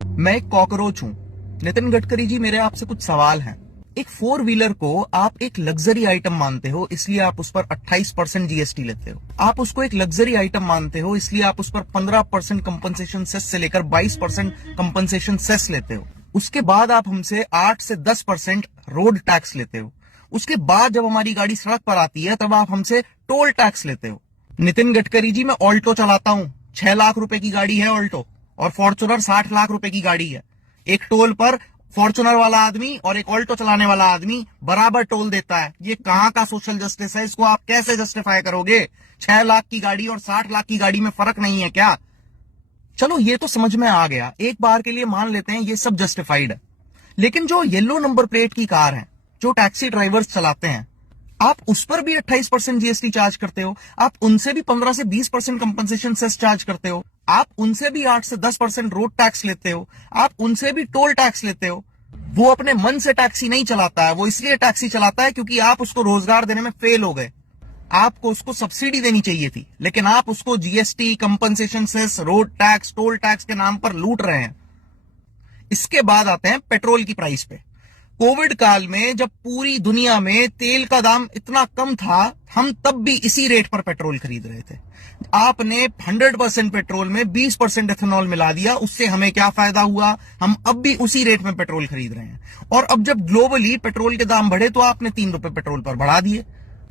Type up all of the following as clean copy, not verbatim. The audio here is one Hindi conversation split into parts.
मैं एक कॉकरोच हूं। नितिन गडकरी जी, मेरे आपसे कुछ सवाल हैं। एक फोर व्हीलर को आप एक लग्जरी आइटम मानते हो, इसलिए आप उस पर 28% जीएसटी लेते हो। आप उसको एक लग्जरी आइटम मानते हो, इसलिए आप उस पर 15% कंपनसेशन सेस से लेकर 22% कंपनसेशन सेस लेते हो। उसके बाद आप हमसे 8 से 10% रोड टैक्स लेते हो। उसके बाद जब हमारी गाड़ी सड़क पर आती है तब आप हमसे टोल टैक्स लेते हो। नितिन गडकरी जी, मैं ऑल्टो चलाता हूं। 6 लाख रुपए की गाड़ी है ऑल्टो, और फॉर्च्यूनर 60 लाख रुपए की गाड़ी है। एक टोल पर फॉर्च्यूनर वाला आदमी और एक ऑल्टो चलाने वाला आदमी बराबर टोल देता है। ये कहां का सोशल जस्टिस है? इसको आप कैसे जस्टिफाई करोगे? 6 लाख की गाड़ी और 60 लाख की गाड़ी में फर्क नहीं है क्या? चलो, ये तो समझ में आ गया। एक बार के लिए मान लेते हैं ये सब जस्टिफाइड है। लेकिन जो येलो नंबर प्लेट की कार है, जो टैक्सी ड्राइवर्स चलाते हैं, आप उस पर भी 28% जीएसटी चार्ज करते हो। आप उनसे भी 15 से 20% कंपनसेशन सेस चार्ज करते हो। आप उनसे भी 8 से 10% रोड टैक्स लेते हो। आप उनसे भी टोल टैक्स लेते हो। वो अपने मन से टैक्सी नहीं चलाता है, वो इसलिए टैक्सी चलाता है क्योंकि आप उसको रोजगार देने में फेल हो गए। आपको उसको सब्सिडी देनी चाहिए थी, लेकिन आप उसको GST, compensation cess, road tax, toll tax के नाम पर लूट रहे हैं। इसके बाद आते हैं पेट्रोल की प्राइस पे। कोविड काल में जब पूरी दुनिया में तेल का दाम इतना कम था, हम तब भी इसी रेट पर पेट्रोल खरीद रहे थे। आपने 100% पेट्रोल में 20% एथेनॉल मिला दिया, उससे हमें क्या फायदा हुआ? हम अब भी उसी रेट में पेट्रोल खरीद रहे हैं। और अब जब ग्लोबली पेट्रोल के दाम बढ़े तो आपने 3 रुपए पेट्रोल पर बढ़ा दिए।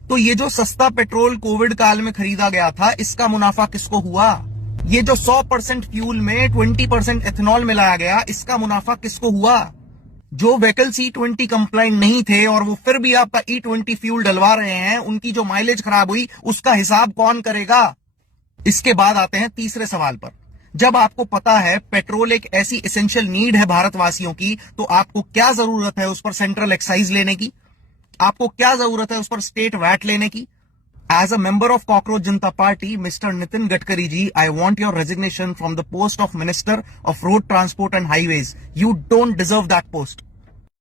तो ये जो सस्ता पेट्रोल कोविड काल में खरीदा गया था, इसका मुनाफा किसको हुआ? ये जो 100% फ्यूल में 20% एथेनॉल मिलाया गया, इसका मुनाफा किसको हुआ? जो व्हीकल्स E20 कंप्लाइंट नहीं थे और वो फिर भी आपका E20 फ्यूल डलवा रहे हैं, उनकी जो माइलेज खराब हुई, उसका हिसाब कौन करेगा? इसके बाद आते हैं तीसरे सवाल पर। जब आपको पता है पेट्रोल एक ऐसी एसेंशियल नीड है भारतवासियों की, तो आपको क्या जरूरत है उस पर सेंट्रल एक्साइज लेने की? आपको क्या जरूरत है उस पर स्टेट वैट लेने की? As a member of Cockroach Janata Party, Mr. Nitin Gadkari ji, I want your resignation from the post of Minister of Road Transport and Highways. You don't deserve that post.